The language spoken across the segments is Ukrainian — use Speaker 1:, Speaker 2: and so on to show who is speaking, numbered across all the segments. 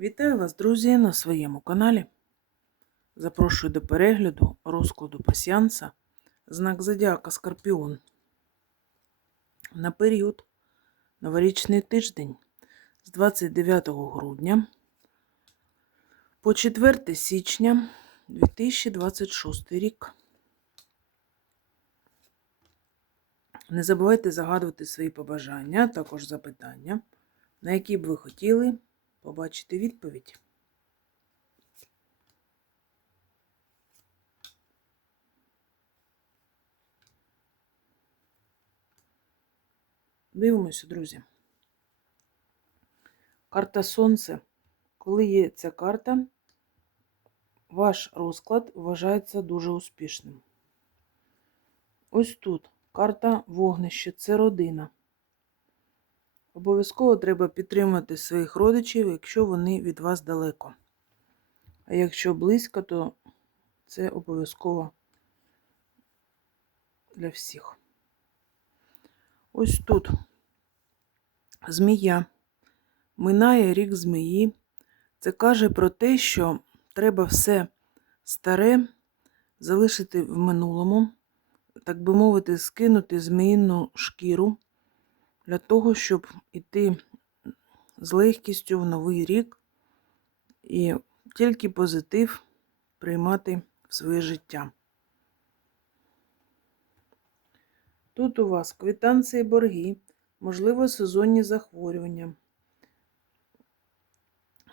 Speaker 1: Вітаю вас, друзі, на своєму каналі. Запрошую до перегляду розкладу пасіанса знак Зодіака Скорпіон на період новорічний тиждень з 29 грудня по 4 січня 2026 рік. Не забувайте загадувати свої побажання, а також запитання, на які б ви хотіли побачити відповідь. Дивимося, друзі. Карта Сонце. Коли є ця карта, ваш розклад вважається дуже успішним. Ось тут карта вогнище це родина. Обов'язково треба підтримати своїх родичів, якщо вони від вас далеко. А якщо близько, то це обов'язково для всіх. Ось тут змія. Минає рік змії. Це каже про те, що треба все старе залишити в минулому, так би мовити, скинути зміїну шкіру для того, щоб іти з легкістю в новий рік і тільки позитив приймати в своє життя. Тут у вас квитанції борги, можливо, сезонні захворювання.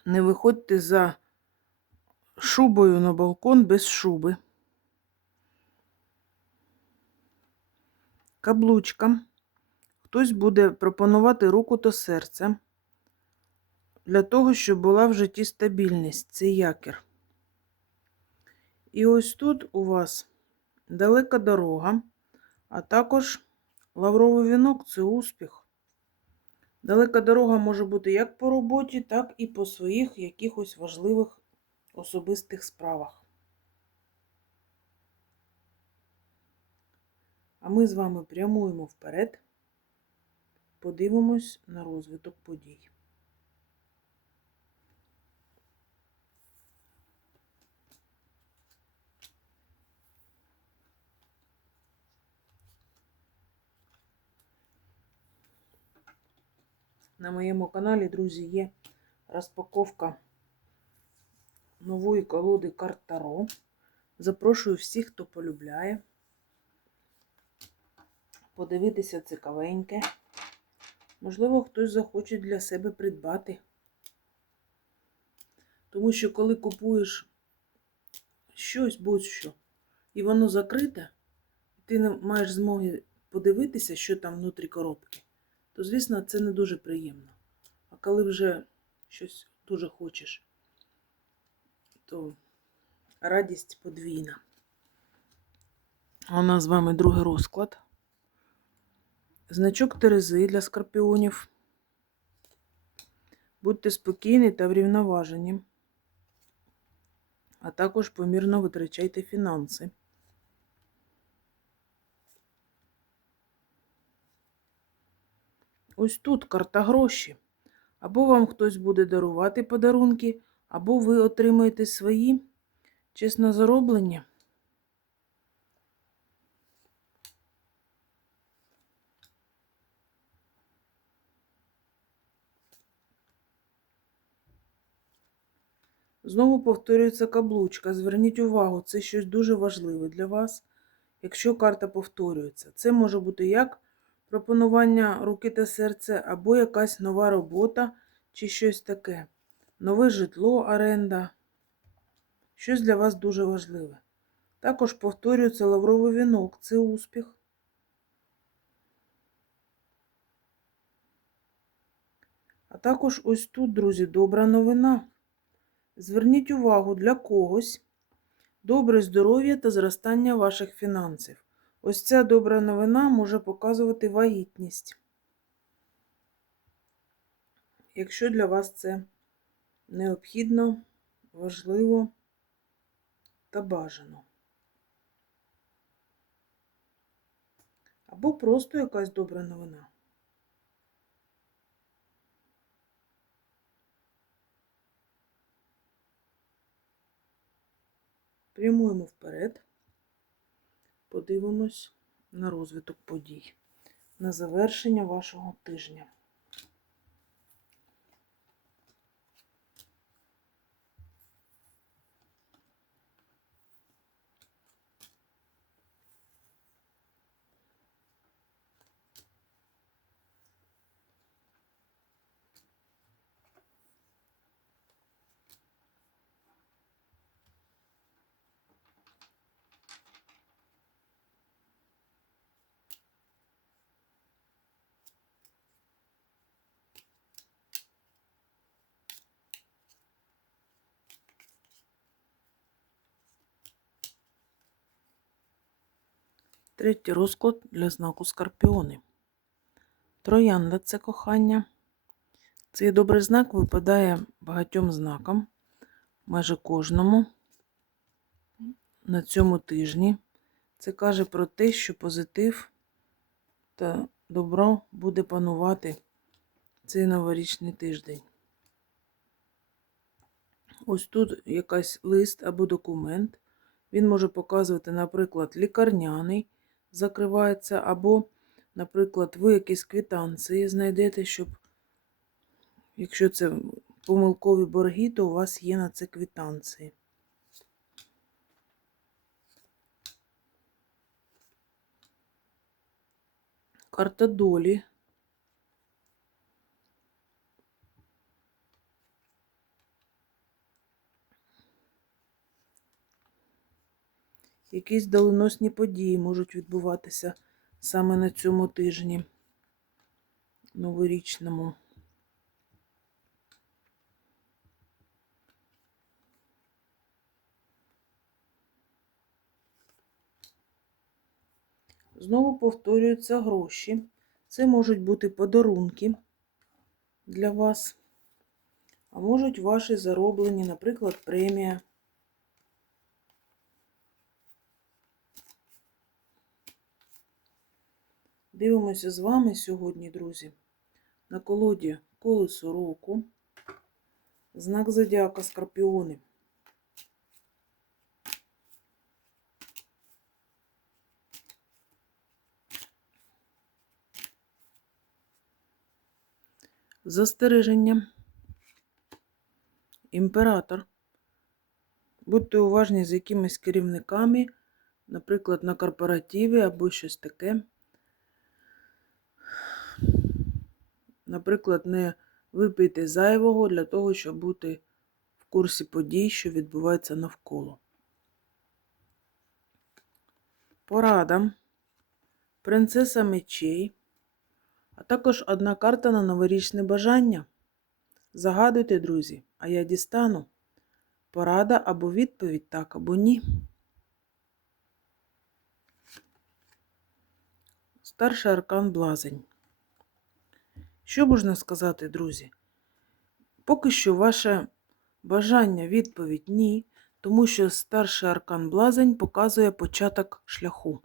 Speaker 1: Не виходьте за шубою на балкон без шуби. Каблучка. Хтось буде пропонувати руку та серце для того, щоб була в житті стабільність. Це якір. І ось тут у вас далека дорога, а також лавровий вінок це успіх. Далека дорога може бути як по роботі, так і по своїх якихось важливих особистих справах. А ми з вами прямуємо вперед подивимось на розвиток подій. На моєму каналі, друзі, є розпаковка нової колоди карт Таро. Запрошую всіх, хто полюбляє, подивитися цікавеньке. Можливо, хтось захоче для себе придбати. Тому що, коли купуєш щось будь-що, і воно закрите, ти не маєш змоги подивитися, що там внутрі коробки, то, звісно, це не дуже приємно. А коли вже щось дуже хочеш, то радість подвійна. У нас з вами другий розклад. Значок Терези для скорпіонів. Будьте спокійні та врівноважені, а також помірно витрачайте фінанси. Ось тут карта гроші. Або вам хтось буде дарувати подарунки, або ви отримаєте свої чесно зароблені. Знову повторюється каблучка. Зверніть увагу, це щось дуже важливе для вас, якщо карта повторюється. Це може бути як пропонування руки та серця, або якась нова робота, чи щось таке. Нове житло, оренда. Щось для вас дуже важливе. Також повторюється лавровий вінок це успіх. А також ось тут, друзі, добра новина. Зверніть увагу для когось добре здоров'я та зростання ваших фінансів. Ось ця добра новина може показувати вагітність. Якщо для вас це необхідно, важливо та бажано. Або просто якась добра новина. Прямуємо вперед, подивимось на розвиток подій, на завершення вашого тижня. Третій розклад для знаку Скорпіони. Троянда це кохання. Цей добрий знак випадає багатьом знакам, майже кожному на цьому тижні. Це каже про те, що позитив та добро буде панувати цей новорічний тиждень. Ось тут якась лист або документ. Він може показувати, наприклад, лікарняний закривається, або, наприклад, ви якісь квитанції знайдете, щоб, якщо це помилкові борги, то у вас є на це квитанції. Карта долі. Якісь доленосні події можуть відбуватися саме на цьому тижні новорічному. Знову повторюються гроші. Це можуть бути подарунки для вас, а можуть ваші зароблені, наприклад, премія. Дивимося з вами сьогодні, друзі, на колоді колесо року, знак зодіака Скорпіони. Застереження. Імператор. Будьте уважні з якимись керівниками, наприклад, на корпоративі або щось таке. Наприклад, не випийте зайвого для того, щоб бути в курсі подій, що відбуваються навколо. Порада. Принцеса мечей. А також одна карта на новорічне бажання. Загадуйте, друзі, а я дістану. Порада або відповідь так, або ні. Старший аркан блазень. Що можна сказати, друзі? Поки що ваше бажання відповідь ні, тому що старший аркан блазень показує початок шляху.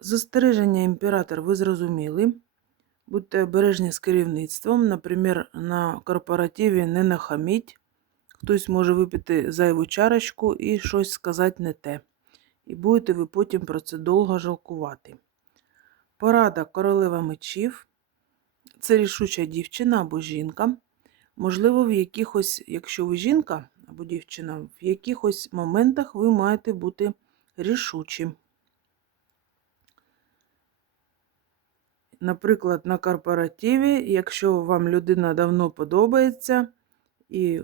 Speaker 1: Застереження імператор ви зрозуміли. Будьте обережні з керівництвом, наприклад, на корпоративі не нахаміть. Хтось може випити зайву чарочку і щось сказати не те. І будете ви потім про це довго жалкувати. Порада королева мечів. Це рішуча дівчина або жінка. Можливо, в якихось, якщо ви жінка або дівчина, в якихось моментах ви маєте бути рішучі. Наприклад, на корпоративі, якщо вам людина давно подобається і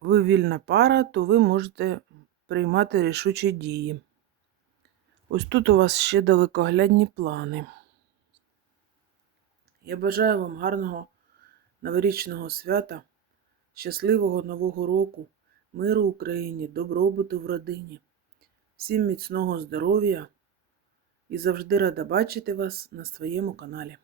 Speaker 1: ви вільна пара, то ви можете приймати рішучі дії. Ось тут у вас ще далекоглядні плани. Я бажаю вам гарного новорічного свята, щасливого Нового року, миру Україні, добробуту в родині, всім міцного здоров'я і завжди рада бачити вас на своєму каналі.